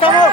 চমক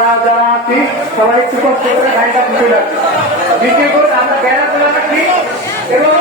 আমরা যারা আছি, সবাই একটু কষ্ট করে গাড়িটা খুশি লাগছে বিশেষ করে আমরা বেড়াতে কি এবং